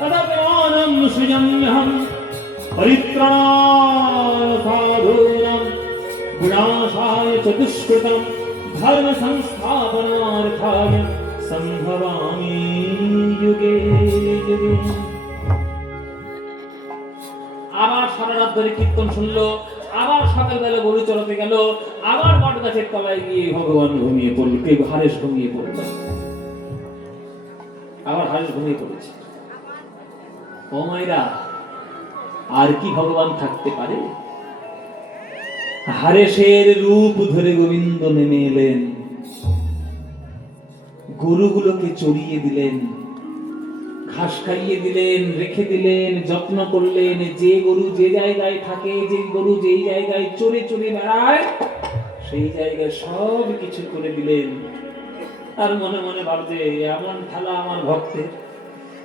तदपमानं सृजम्यहं परित्राणाय साधूनां विनाशाय च दुष्कृतं धर्म संस्थापनार्थाय संभवामि युगे युगे। আবার সারা রাত ধরে কীর্তন শুনলো, আবার সকালবেলা গরু চড়াতে গেল, আবার বট গাছের তলায় গিয়ে ভগবান ঘুমিয়ে পড়ল, কেউ হারেস ঘুমিয়ে পড়ল, আবার হারেস ঘুমিয়ে পড়েছে। ও মায়েরা, আর কি ভগবান থাকতে পারে? হারেসের রূপ ধরে গোবিন্দ নেমে এলেন, গরুগুলোকে চড়িয়ে দিলেন, ঘাস খাইয়ে দিলেন, রেখে দিলেন, যত্ন করলেন। যে গরু যে জায়গায় থাকে, যে গরু যেই জায়গায় চড়ে চড়ে বেড়ায়, সেই জায়গায় সব কিছু করে দিলেন। আর মনে মনে ভাবছে, এমন ঠেলা আমার ভক্তের,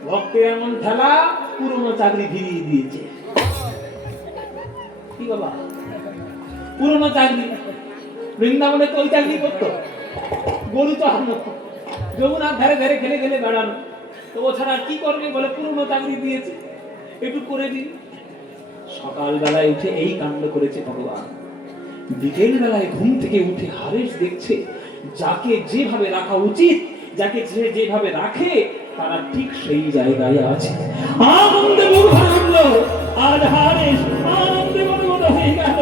ভক্তের এমন ঠেলা, পুরনো চাকরি ফিরিয়ে দিয়েছে। কি বাবা, পুরনো চাকরি বৃন্দাবনে তো ওই চাকরি করতো, গরু চড়ানো, যমুনার ধারে ধারে খেলে খেলে বেড়ানো। তো ও ছাড়া কি করবে বলে পুরনো চাকরি দিয়েছে, একটু করে দিন। সকালবেলায় উঠে এই কাণ্ড করেছে ভগবান। বিকেল বেলায় ঘুম থেকে উঠে হারেস দেখছে, যাকে যেভাবে রাখা উচিত, যাকে যেভাবে রাখে, তারা ঠিক সেই জায়গায় আছে। আনন্দে মুখ ভরে উঠল, আর হারেস আনন্দে মনে হয়ে গেল,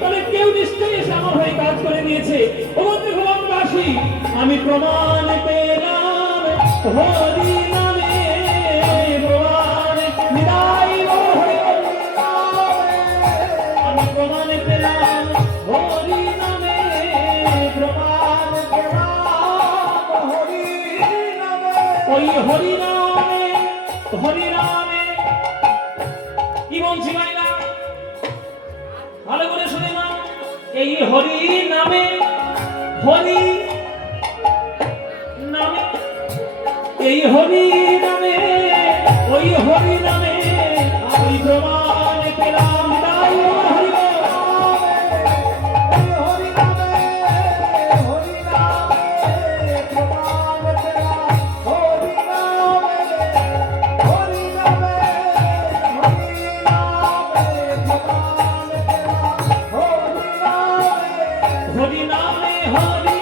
তাহলে কেউ নিশ্চয়ই এসে আমার হয়ে কাজ করে দিয়েছে। আমি প্রমাণ পেলাম হরি নামে, প্রমাণ নিদাই হরি নামে, আমি প্রমাণ পেলাম হরি নামে, প্রমাণ পেলাম হরি নামে। ওই হরি নামে, হরি নামে কি বলছি ভাইরা, ভালো করে শুনে না। এই হরি নামে, হরি নামে, এই হরি নামে, ওই হরি নামে আমি প্রমাণ পেলাম তাই হরি নামে, হরি নামে, প্রমাণ পেলাম হরি নামে, হরি নামে, হরি নামে, প্রমাণ পেলাম হরি নামে, হরি নামে, হরি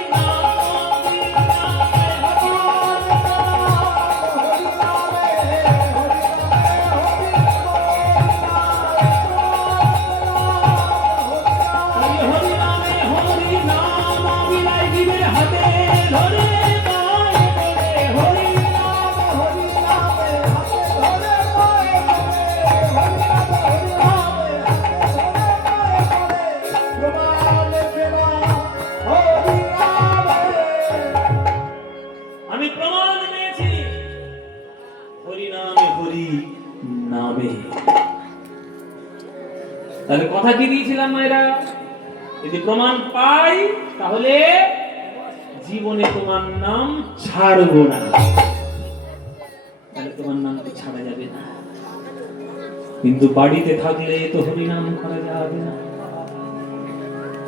তাহলে কথা কি দিয়েছিলাম মায়েরা, যদি প্রমাণ পাই তাহলে জীবনে তোমার নাম ছাড়বো না, তাহলে তোমার নাম তো ছাড়া যাবে না। কিন্তু বাড়িতে থাকলে তো হরিনাম করা যাবে না।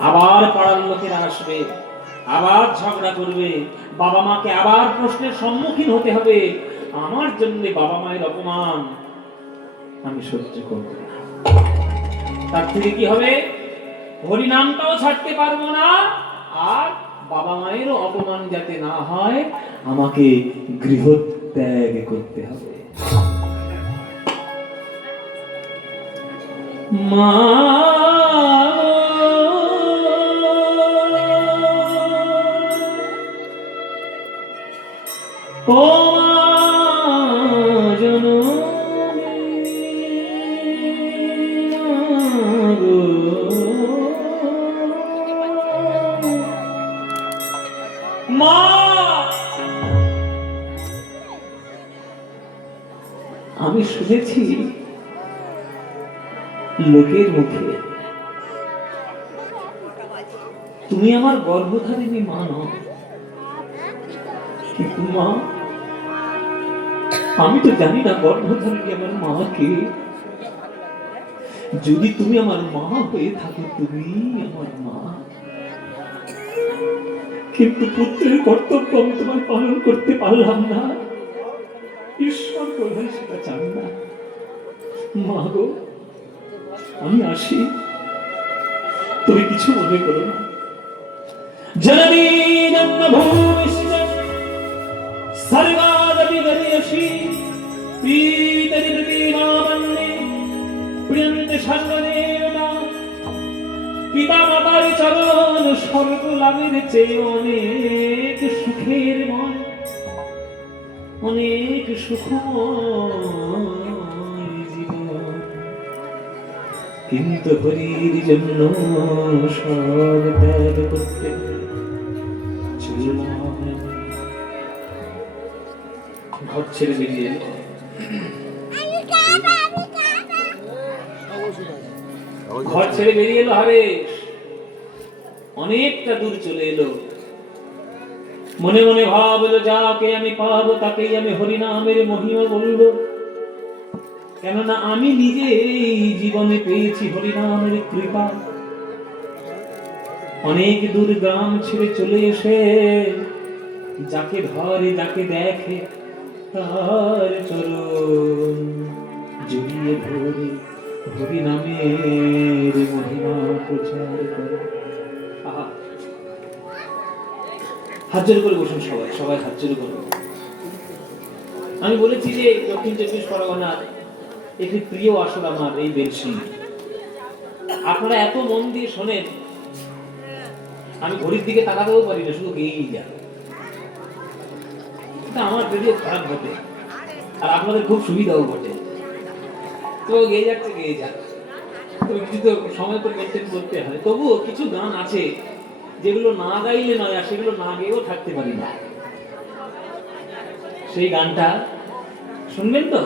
আবার পাড়ার লোকেরা আসবে, আবার ঝগড়া করবে, বাবা মাকে আবার প্রশ্নের সম্মুখীন হতে হবে। আমার জন্য বাবা মায়ের অপমান আমি সহ্য করব না। তার থেকে কি হবে, হরিনামটাও ছাড়তে পারবো না, আর বাবা মায়েরও অপমান যাতে না হয় আমাকে গৃহত্যাগ করতে হবে। মা ও আমি শুনেছি লোকের মুখে তুমি আমার গর্ভধারিণী মা নও, কিন্তু মা আমি তো জানি না গর্ভধারিণী আমার মা কে। যদি তুমি আমার মা হয়ে থাকো, তুমি আমার মা, কিন্তু পুত্রের কর্তব্য আমি তোমার পালন করতে পারলাম না। ঈশ্বর বোধহয় সেটা চান না। মা গো, আমি আসি, তুমি কিছু মনে করো না। জননী জন্মভূমিশ্চ সর্বাদপি গরিয়সি পীতরি প্রতিমাবন্নে প্রিয়ন্তে সর্বদেবতা। পিতা মাতার চরণ স্বর্গ লাভের চেয়ে অনেক সুখের ময়, অনেক সুখময় জীবন। কিন্তু হরির জন্য সব ত্যাগ করতে চললাম। ঘর ছেড়ে বেরিয়ে এলো। ঘর ছেড়ে বেরিয়ে এলো হরেশ, অনেকটা দূর চলে এলো। মনে মনে ভাবলো, যাকে আমি পাবো তাকেই আমি হরিনামের মহিমা বলবো, কেননা আমি নিজে এই জীবনে পেয়েছি হরিনামের কৃপা। অনেক দূর গ্রাম ছেড়ে চলে এসে যাকে ধরে যাকে দেখে তার চরণ জড়িয়ে ধরে হরিনামের মহিমা প্রচার করে। আহা, হাত জোড় করে বসুন সবাই, সবাই হাত জোড় করুন। আমি বলেছি যে দক্ষিণ চব্বিশ পরগনার একটি প্রিয় আসর আমার এই বেলসিং। আপনারা এত মন দিয়ে শোনেন, আমি ঘড়ির দিকে তাকাতেও পারি না, শুধু গেয়েই যায়। আমার রেডিও খারাপ ঘটে, আর আপনাদের খুব সুবিধাও ঘটে। তো গেয়ে যাচ্ছে, গেয়ে যাক, তবে কিছু তো সময় তো মেনটেন করতে হয়। তবুও কিছু গান আছে যেগুলো না গাইলে নয়, আর সেগুলো না গেয়েও থাকতে পারি না। সেই গানটা শুনবেন তো?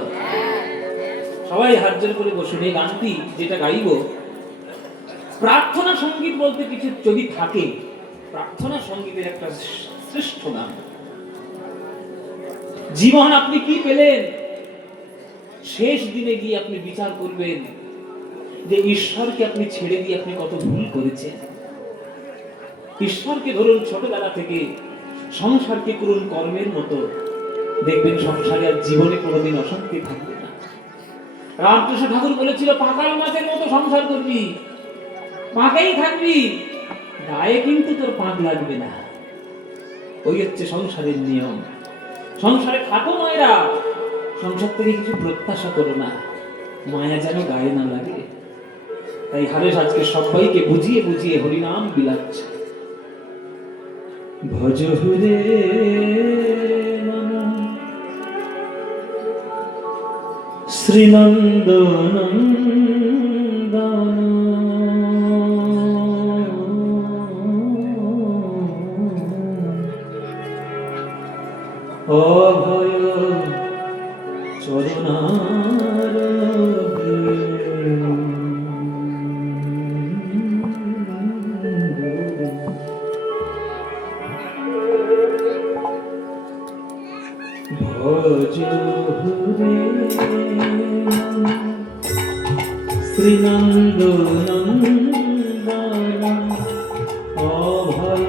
সবাই হাত জোড় করে বসুন। এই গানটি যেটা গাইব, প্রার্থনা সঙ্গীত বলতে কিছু যদি থাকে, প্রার্থনা সঙ্গীতের একটা শ্রেষ্ঠ গান। জীবন আপনি কি পেলেন, শেষ দিনে গিয়ে আপনি বিচার করবেন যে ঈশ্বরকে আপনি ছেড়ে দিয়ে আপনি কত ভুল করেছেন। ঈশ্বরকে ধরুন ছোটবেলা থেকে, সংসারকে করুন কর্মের মতো, দেখবেন সংসারে আর জীবনে কোনোদিন অশান্তি থাকবে না। রামকৃষ্ণ ঠাকুর বলেছিল, পাকাল মাছের মতো সংসার করবি, পাকেই থাকবি, গায়ে কিন্তু তোর পাক লাগবে না। ওই হচ্ছে সংসারের নিয়ম। সংসারে থাকো মায়েরা, সংসার থেকে কিছু প্রত্যাশা করো না, মায়া যেন গায়ে না লাগে। তাই হারেস আজকে সবাইকে বুঝিয়ে বুঝিয়ে হরিনাম বিলাচ্ছে। ভজ হুরে শ্রীনন্দনন্দন অভয় চরণার ভজ হুরে শ্রীনন্দনন্দন অভয়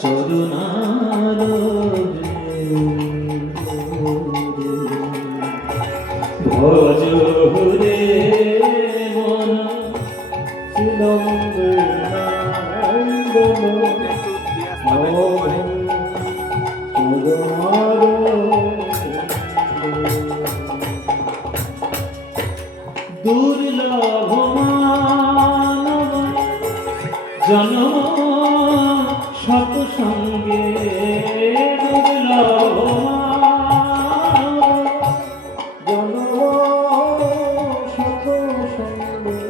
চরণার ভজ হুরে মন শ্রীনন্দনন্দন অভয় দুর্লভ মানব জন্ম শত সঙ্গে, দুর্লভ জন্ম শত সঙ্গে,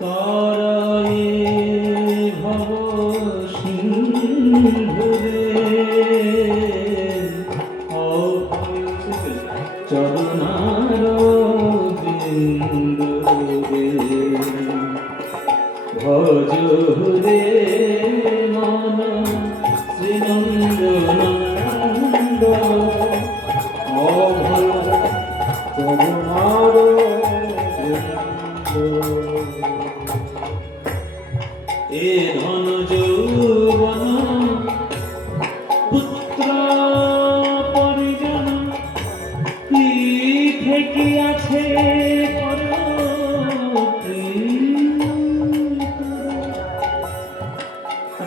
তারাই ভব সিন্ধুরে চরণার ভজ হুরে মন শ্রীনন্দনন্দন অভয় চরণার এ ধন যৌবন পুত্র পরিজন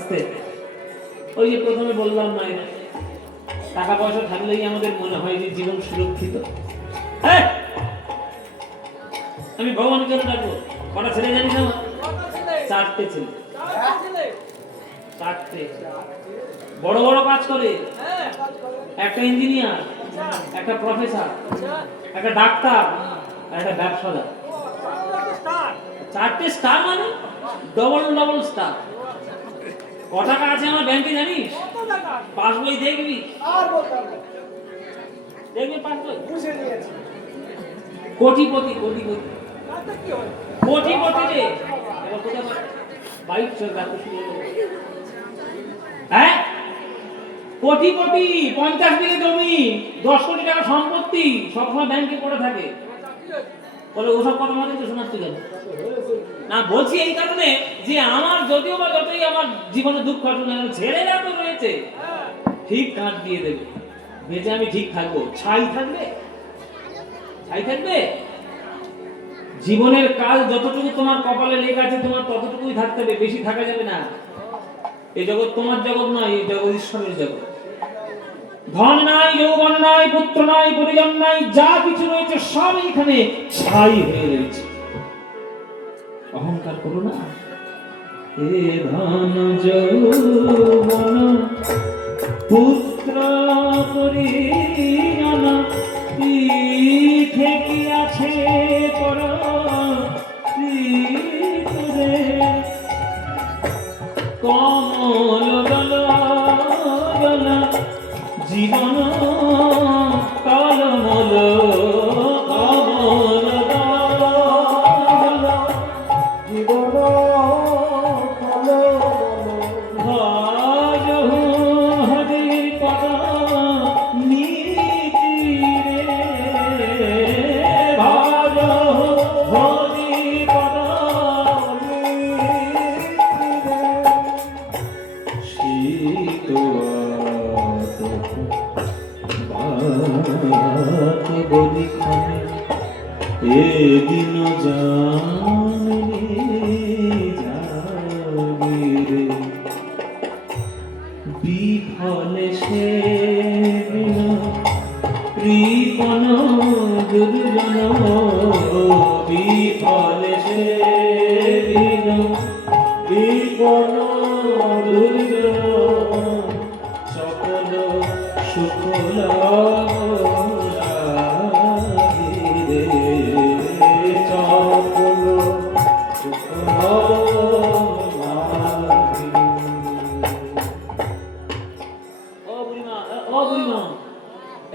আস্তে। ওই যে প্রথমে বললাম না, টাকা পয়সা থাকলেই আমাদের মনে হয় যে জীবন সুরক্ষিত। হ্যাঁ, আমি ভগবানের জন্য ডাকবো। কটা ছেলে জানিস না? 4টে ছেলে। 4টে বড় বড় কাজ করে। একটা ইঞ্জিনিয়ার, একটা প্রফেসর, একটা ডাক্তার, আর একটা ব্যবসাদার। 4টে স্টার মানে ডবল ডবল স্টার। ক টাকা আছে আমার ব্যাংকে জানিস? পাসবই দেখবি, দেখবি পাসবই। কোটিপতি, কোটিপতি, কোটিপতি রে। এবার কোথায় বাইক চলবে? হ্যাঁ, কোটিপতি, 50 বিঘে জমি, 10 কোটি টাকা সম্পত্তি, সবসময় ব্যাংকে পড়ে থাকে। বলে ওসব কথা আমাদের তো শোনাচ্ছি কেন? না, বলছি এই কারণে যে আমার যদিও বা যতই আমার জীবনে দুঃখ আসুক না, ছেলেরা তো রয়েছে, ঠিক কাঁধ দিয়ে দেবে। বেঁচে আমি ঠিক থাকবো। ছাই থাকবে? ছাই থাকবে? জীবনের কাল যতটুকু তোমার কপালে লেখা আছে তোমার ততটুকুই থাকতে হবে, বেশি থাকা যাবে না। এই জগৎ তোমার জগৎ নয়, এই জগৎ ঈশ্বরের জগৎ। ধন নাই, যৌবন নাই, পুত্র নাই, পরিজন নাই, যা কিছু রয়েছে সব এখানে ছাই হয়ে রয়েছে। অহংকার করো না। এ ধন যৌবন পুত্র পরিজন কি আছে কর কমল দল জীবন কলমল কমল দল জীবন ভজহু হরি পদ নীতি রে ভজহু হরি পদ এদিন রে বিফলে সে কৃপণ দুর্জন বিফলে সে কৃপণ দুর্জন সকল সুফল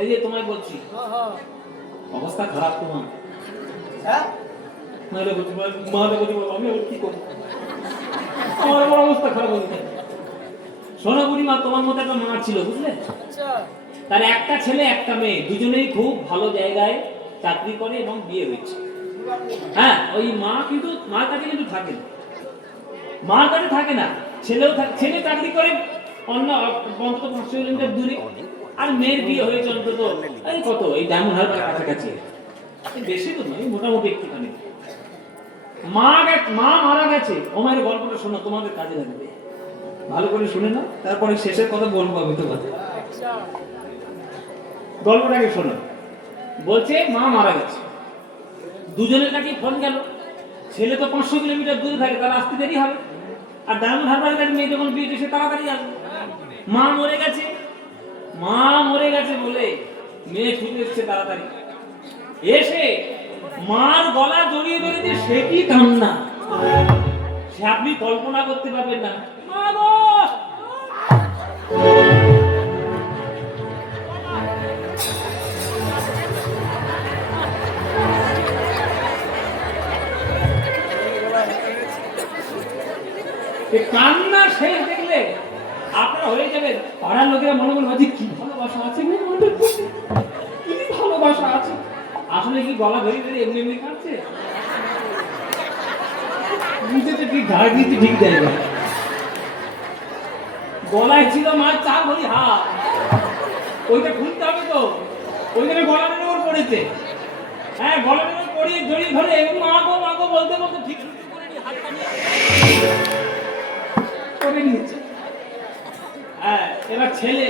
এই যে তোমায় বলছি অবস্থা খারাপ তোমার। আমি কি করবো? আমার অবস্থা খারাপ হয়ে যায়। শোনো বুড়িমা, তোমার মতো একটা মা ছিল, বুঝলে? তার একটা ছেলে একটা মেয়ে, দুজনেই খুব ভালো জায়গায় চাকরি করে এবং বিয়ে হয়েছে। হ্যাঁ, ওই মা কিন্তু মার কাছে কিন্তু থাকে না, মার কাছে থাকে না। ছেলেও ছেলে চাকরি করে অন্য অন্তত 500 কিলোমিটার দূরে, আর মেয়ের বিয়ে হয়েছে অন্তত এই কত, এই ডায়মন্ড হারবার কাছাকাছি, বেশি তো নয়, মোটামুটি একটুখানি। মা মারা গেছে। ও মায়ের গল্পটা শোনো, তোমাদের কাজে লাগবে, ভালো করে শুনে নাও, তারপরে শেষের কথা বলবো আমি তোমাকে। গল্পটাকে শোনো। বলছে মা মারা গেছে, দুজনের কাছে ফোন গেল। ছেলে তো 500 কিলোমিটার দূরে থাকে, তার আসতে দেরি হবে, আর ডায়মন্ড হারবার কাছে মেয়ে যখন বিয়ে সে তাড়াতাড়ি আসবে। মা মরে গেছে, মা মরে গেছে বলে মেয়ে ছুটে এসছে তাড়াতাড়ি, এসে মার গলা জড়িয়ে ধরেছে। সে কি কান্না, সে আপনি কল্পনা করতে পারবেন না। মা গো, কান্না শেষ দেখলে আপনারা হয়ে যাবেন। পাড়ার লোকেরা মনে মনে ভাবছে কি ভালোবাসা আছে, কি ভালোবাসা আছে। আসলে কি গলা ধরে ধরে এমনি এমনি কাঁদছে, বুঝেছে ঠিক ধার দিতে ঠিক জায়গা। গলায় ছিল মার 4 ভরি হাত, ওইটা খুলতে হবে তো, ওইখানে গলার উপর পড়েছে। হ্যাঁ, গলার উপর পড়িয়ে জড়িয়ে ধরে এবং মা গো বলতে বলতে ঠিক করে নিয়ে হাতটা নিয়ে করে নিয়েছে। এবার ছেলে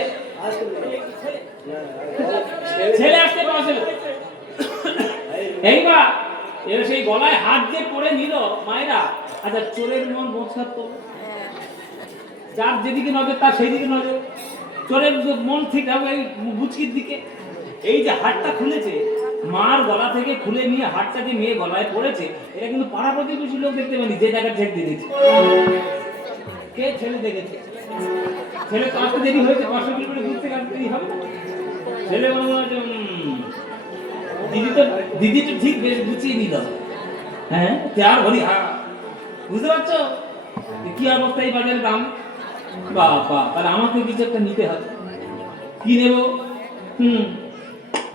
ছেলে আসতে পারছে না। এইবার এবার সেই গলায় হাত যে পড়ে নিল মায়েরা, আচ্ছা চোরের মন বোঝা তো, যার যেদিকে নজর তার সেই দিকে নজর, চোরের মন ঠিক হবে এই বুচকির দিকে। এই যে হাতটা খুলেছে, মার গলা থেকে খুলে নিয়ে হাতটা যে মেয়ে গলায় পড়েছে, এটা কিন্তু পাড়া প্রতিবেশী লোক দেখতে পানি, যে জায়গায় ছেড়ে দিয়ে দিয়েছে। কে ছেলে দেখেছে? ছেলে তো আসতে দেরি হয়েছে, 500 কিলোমিটার দূর থেকে আসতে দেরি হবে না। ছেলে মনে হয় যে দিদি তো ঠিক বেশ গুছিয়ে নিল। হ্যাঁ চার ভরি হা, বুঝতে পারছো কি অবস্থা এই বাজারের দাম? বাবা, তাহলে আমাকে কিছু একটা নিতে হবে। কি নেব?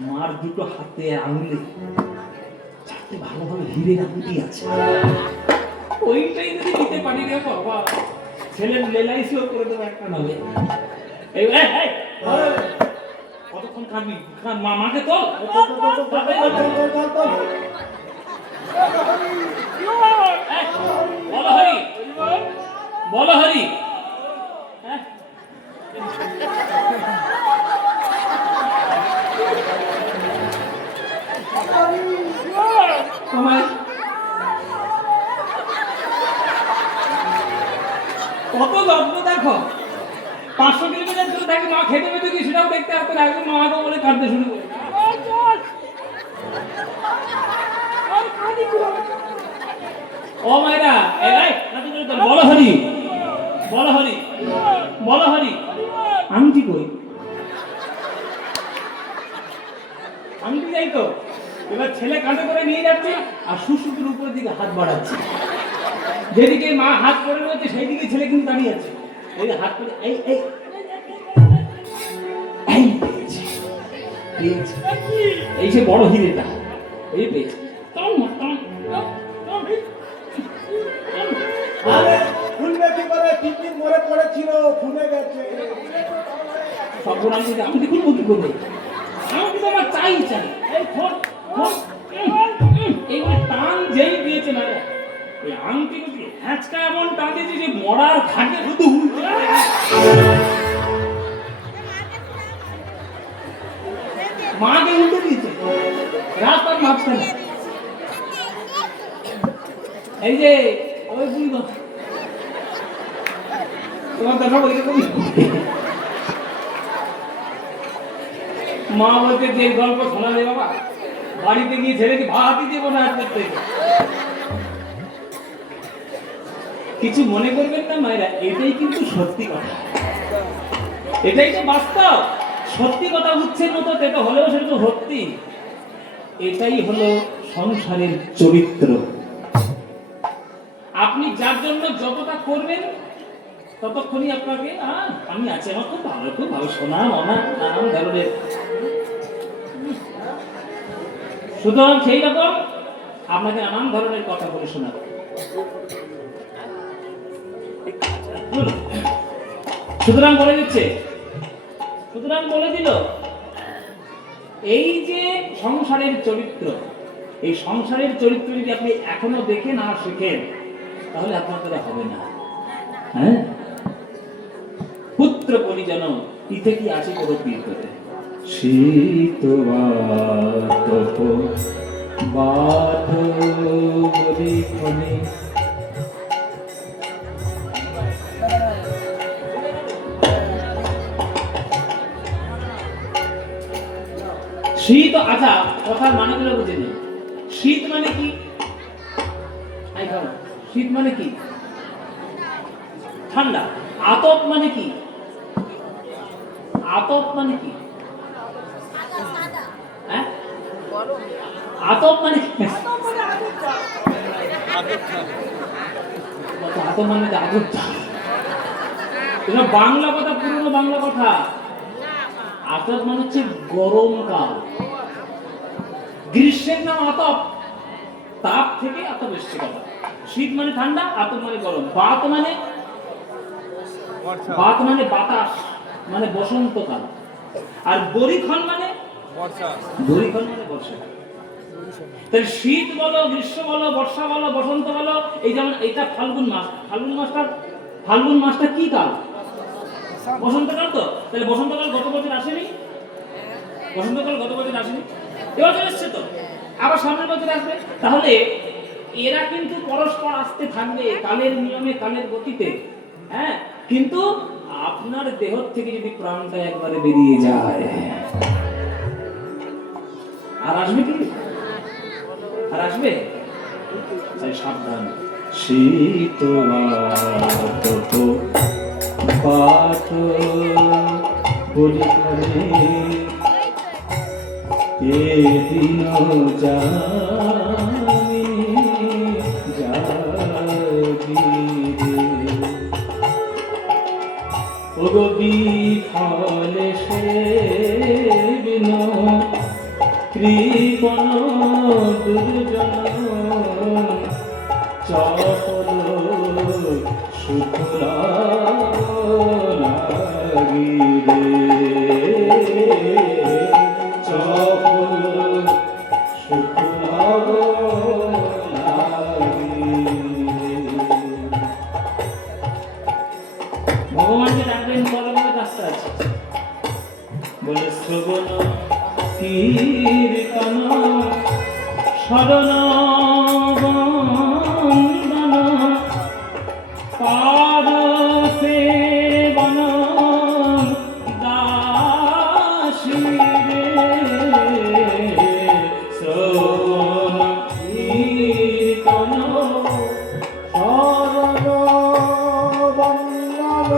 মার দুটো হাতে আঙুলে চারটে ভালোভাবে হিরের আংটি আছে, ওইটাই যদি নিতে পারি রে বাবা, ছেলের লেলাইসিও করে দেবো একটা নবে। এই কতক্ষণ কাঁদবি? মাকে তো বলো হরি, বলো হরি। কত যত্ন দেখো, 500 কিলোমিটার দূরে থাকে, মা খেতে পেতে কি সেটাও দেখতে আসতে না, একদম মাকে বলে কাঁদতে শুরু করে। ও মায়েরা, বলো হরি, বলো হরি, বলো হরি। আংটি কই? আংটি যাই তো। এবার ছেলে কাঁধে করে নিয়ে যাচ্ছে আর সুসুকের উপর দিকে হাত বাড়াচ্ছে, যেদিকে মা হাত করে রয়েছে সেই দিকে ছেলে কিন্তু দাঁড়িয়ে আছে। এই হাত করে এই এই এই সে বড় হিরেটা এই পেয়েছে। আরে ফুলবে কি করে? টিকিট মরে পড়েছিল, ফুলে গেছে। সব আমি দেখুন কি করবে, আমি তো আমার চাই চাই। এই ফোন ফোন এইগুলো টান যেই দিয়েছে না, ওই আংটি গুলো হ্যাঁচকা এমন টান দিয়েছে যে মরার খাটে শুধু উল্টে মাকে উল্টে দিয়েছে রাস্তার মাঝখানে। এই যে ওই বুঝবো তোমার দেখা বলি মা বলতে যে গল্প শোনালে বাবা, বাড়িতে গিয়ে ছেলেকে ভাতই দেবো না করতে। কিছু মনে করবেন না মায়েরা, এটাই কিন্তু সত্যি কথা, এটাই তো বাস্তব সত্যি কথা। উচ্ছের মতো তেতো হলেও সেটা তো সত্যি। এটাই হলো সংসারের চরিত্র। আপনি যার জন্য যতটা করবেন ততক্ষণই আপনাকে আমি আছি, আমার খুব ভালো শোনা মনা নানান ধরনের। সুতরাং সেই রকম আপনাকে নানান ধরনের কথা বলে শোনাবে। সুতরাং বলে দিচ্ছে, সুতরাং বলে দিল এই যে সংসারের চরিত্র, এই সংসারের চরিত্র যদি আপনি এখনো দেখে না শেখেন তাহলে আপনার দ্বারা হবে না। হ্যাঁ, পুত্র পরিজন ইতে কি আছে বড় পীড়িতে শীত বাত বলি ক্ষণে। শীত, আচ্ছা কথার মানেগুলো বুঝে নিন। শীত মানে কি? শীত মানে কি? ঠান্ডা। আতপ মানে কি? আতপ মানে কি? হ্যাঁ, আতপ মানে কি? আতপ মানে আতপ, এটা বাংলা কথা, পুরনো বাংলা কথা। আতপ মানে হচ্ছে গরমকাল। গ্রীষ্মের নাম আতপ, তাপ থেকে আতপ এসছে কথা। শীত মানে ঠান্ডা, আতপ মানে গরম। বাত মানে বাতাস, মানে বসন্তকাল। আর বরিক্ষণ মানে বর্ষা, বরিক্ষণ মানে বর্ষা। তাহলে শীত বলো, গ্রীষ্ম বলো, বর্ষা বলো, বসন্ত বলো, এই যেমন এটা ফাল্গুন মাস। ফাল্গুন মাসটা কি কাল? বসন্তকাল তো, তাহলে বসন্তকাল গত বছর আসেনি? বসন্তকাল গত বছর আসেনি, এবছর এসছে তো, আবার সামনের বছর আসবে। তাহলে এরা কিন্তু পরস্পর আসতে থাকবে কালের নিয়মে, কালের গতিতে। হ্যাঁ, কিন্তু আপনার দেহ থেকে যদি প্রাণটা একবারে বেরিয়ে যায়, আর আসবে কি? আর আসবে? তাই সাবধান। শীত পাঠ বলি করে এদিন জানি জাগিরে ও বিফলে সে বিন কৃপণ দুর্জন চপল শুক্লা লাগিরে চপল শুক্লা ভগবানকে ডাকবেন, বলা বলে রাস্তা আছে, বলে শ্রবণ কীর্তন শরণ বন্দন পাদ সেবন দাসী রে শ্রবণ কীর্তন শরণ বন্দন